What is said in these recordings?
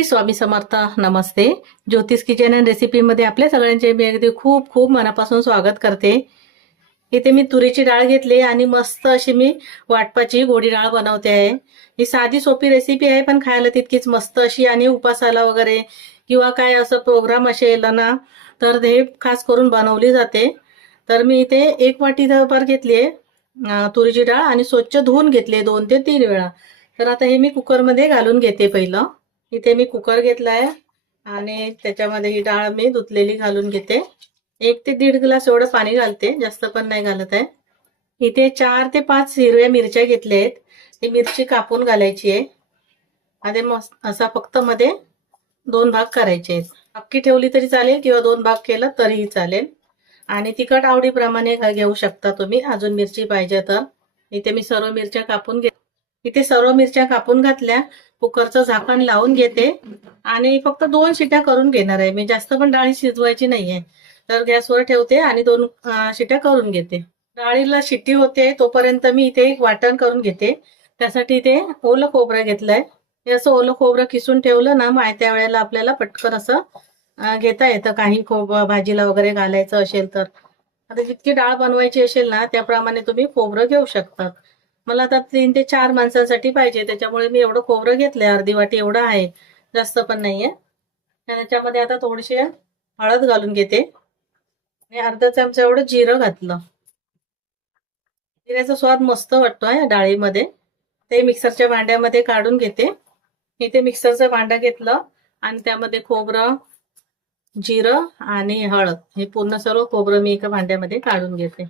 श्री स्वामी समर्थ. नमस्ते. ज्योतिष kitchen and रेसिपीमध्ये आपल्या सगळ्यांचे मी अगदी खूप खूप मनापासून स्वागत करते. इथे मी तुरीची डाळ घेतली आणि मस्त अशी मी वाटपाची गोडी डाळ बनवते आहे. ही साधी सोपी रेसिपी आहे पण खायला तितकीच मस्त अशी, आणि उपासाला वगैरे किंवा काय असं प्रोग्राम असेल ना तर हे खास करून बनवली जाते. तर मी इथे 1 वाटी भर घेतली आहे तुरीची डाळ आणि स्वच्छ धुवून घेतली 2 ते 3 वेळा. तर आता हे मी कुकरमध्ये घालून घेते. पहिलं इथे मी कुकर घेतलाय आणि त्याच्यामध्ये ही डाळ मी धुतलेली घालून घेते. 1 ते 1.5 ग्लास एवढं पाणी घालते, जास्त पण नाही घालत आहे. इथे 4 ते 5 हिरव्या मिरच्या घेतल्या आहेत. ही मिरची कापून घालायची आहे आणि मस्त असा फक्त मध्ये 2 भाग करायचे आहेत. अख्खी ठेवली तरी चालेल किंवा 2 भाग केलं तरीही चालेल. आणि तिखट आवडीप्रमाणे घेऊ शकता तुम्ही, अजून मिरची पाहिजे तर. इथे मी सर्व मिरच्या कापून इथे सर्व मिरच्या कापून घातल्या. कुकरचं झाकण लावून घेते आणि फक्त 2 शिट्या करून घेणार आहे मी. जास्त पण डाळ शिजवायची नाहीये, तर गॅसवर ठेवते आणि 2 शिट्या करून घेते. डाळीला शिट्टी होते तोपर्यंत मी इथे एक वाटण करून घेते. त्यासाठी इथे ओलं खोबरं घेतलंय. हे असं ओलं खोबरं किसून ठेवलं ना मग त्या वेळेला आपल्याला पटकन असं घेता येतं. काही भाजीला वगैरे घालायचं असेल तर. आता जितकी डाळ बनवायची असेल ना त्याप्रमाणे तुम्ही खोबरं घेऊ शकता. मला आता 3 ते 4 माणसांसाठी पाहिजे, त्याच्यामुळे मी एवढं खोबरं घेतलंय. अर्धी वाटी एवढं आहे, जास्त पण नाहीये. त्याच्यामध्ये आता थोडीशी हळद घालून घेते आणि अर्धा चमचा एवढं जिरं घातलं. जिऱ्याचा स्वाद मस्त वाटतोय डाळीमध्ये. ते मिक्सरच्या भांड्यामध्ये काढून घेते. इथे मिक्सरचं भांडं घेतलं आणि त्यामध्ये खोबरं, जिरं आणि हळद हे पूर्ण सर्व खोबरं मी एका भांड्यामध्ये काढून घेते.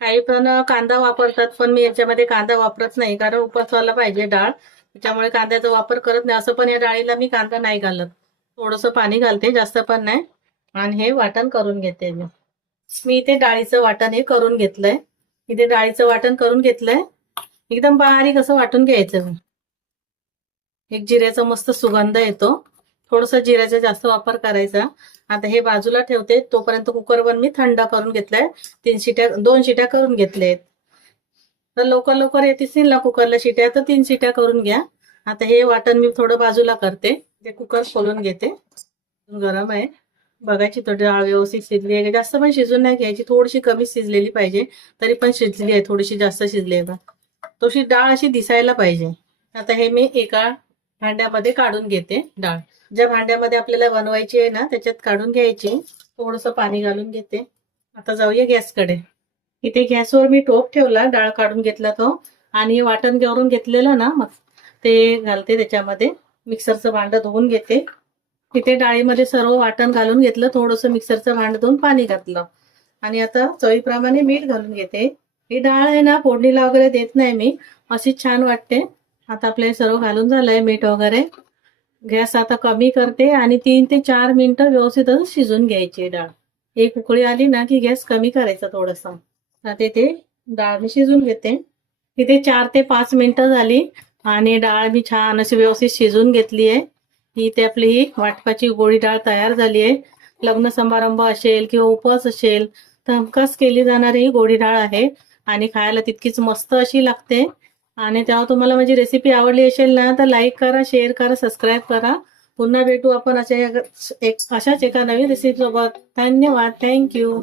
काही पण कांदा वापरतात पण मी याच्यामध्ये कांदा वापरत नाही, कारण उपवासाला पाहिजे डाळ, त्याच्यामुळे कांद्याचा वापर करत नाही. असं पण या डाळीला मी कांदा नाही घालत. थोडंसं पाणी घालते, जास्त पण नाही. आणि हे वाटण करून घेते मी इथे डाळीचं वाटण हे करून घेतलंय. इथे डाळीचं वाटण करून घेतलंय. एकदम बारीक असं वाटून घ्यायचं. एक जिऱ्याचा मस्त सुगंध येतो. थोडंसं जिऱ्याचा जास्त वापर करायचा. आता हे बाजूला ठेवते. तोपर्यंत कुकर पण मी थंड करून घेतलाय. 2 शिट्या करून घेतल्यात. तर लवकर लवकर येतील ना कुकरला शिट्या, तर 3 शिट्या करून घ्या. आता हे वाटण मी थोडं बाजूला करते. ते कुकर खोलून घेते. गरम आहे, बघायची थोडी डाळ व्यवस्थित शिजली आहे. जास्त पण शिजून नाही घ्यायची, थोडीशी कमी शिजलेली पाहिजे. तरी पण शिजली आहे, थोडीशी जास्त शिजली आहे का तशी डाळ अशी दिसायला पाहिजे. आता हे मी एका भांड्यामध्ये काढून घेते डाळ. ज्या भांड्यामध्ये आपल्याला बनवायची आहे ना त्याच्यात काढून घ्यायची. थोडंसं पाणी घालून घेते. आता जाऊया गॅसकडे. इथे गॅसवर मी टोप ठेवला, डाळ काढून घेतला तो, आणि वाटण करून घेतलेलं ना मग ते घालते त्याच्यामध्ये. मिक्सरचं भांडं धुवून घेते. इथे डाळीमध्ये सर्व वाटण घालून घेतलं. थोडंसं मिक्सरचं भांडं धुवून पाणी घातलं आणि आता चवीप्रमाणे मीठ घालून घेते. ही डाळ आहे ना फोडणीला वगैरे देत नाही मी, अशी छान वाटते. आता आपले सर्व घालून झालंय मीठ वगैरे. गॅस आता कमी करते आणि 3 ते 4 मिनिटं व्यवस्थित शिजून घ्यायची डाळ. एक उकळी आली ना की गॅस कमी करायचा थोडासा. आता इथे डाळ मी शिजून घेते. इथे 4 ते 5 मिनिटं झाली आणि डाळ मी छान अशी व्यवस्थित शिजून घेतली आहे. इथे आपली ही वाटपाची गोडी डाळ तयार झाली आहे. लग्न समारंभ असेल किंवा उपवास असेल तर हमखास केली जाणारी ही गोडी डाळ आहे आणि खायला तितकीच मस्त अशी लागते. आणि तेव्हा तुम्हाला माझी रेसिपी आवडली असेल ना तर लाईक करा, शेअर करा, सबस्क्राईब करा. पुन्हा भेटू आपण अशाच एका नवीन रेसिपी सोबत. धन्यवाद. थँक्यू.